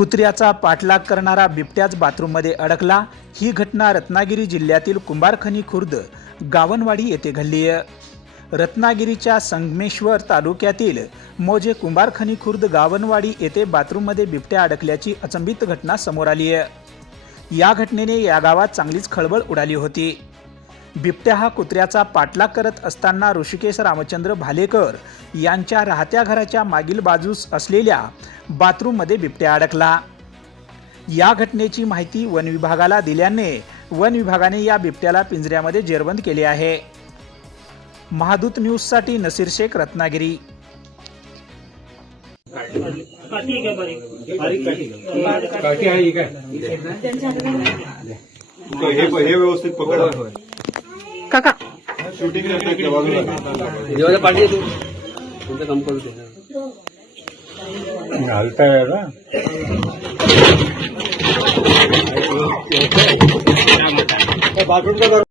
कुत्र्याचा पाठलाग करणारा बिबट्याच बाथरूममध्ये अडकला। ही घटना रत्नागिरी जिल्ह्यातील कुंभारखनी खुर्द गावनवाडी येथे घडली आहे। रत्नागिरीच्या संगमेश्वर तालुक्यातील मोजे कुंभारखनी खुर्द गावनवाडी येथे बाथरूममध्ये बिबट्या अडकल्याची अचंबित घटना समोर आली आहे। या घटनेने या गावात चांगलीच खळबळ उडाली होती। बिबट्या हा कुत्र्याचा पाठलाग करत असताना ऋषिकेश रामचंद्र भालेकर यांच्या राहत्या घराच्या मागील बाजूस असलेल्या बाथरूममध्ये बिबट्या अडकला। या घटनेची माहिती वन विभागाला दिल्याने वन विभागाने या बिबट्याला पिंजऱ्यामध्ये जेरबंद केले आहे। महादूत न्यूजसाठी नसीर शेख, रत्नागिरी। हे व्यवस्थित पकड काका शूटिंग करताय का बाजूला जेवायला पाठी येतो तुमचं काम करू दे घालताय ना बाथरूमचा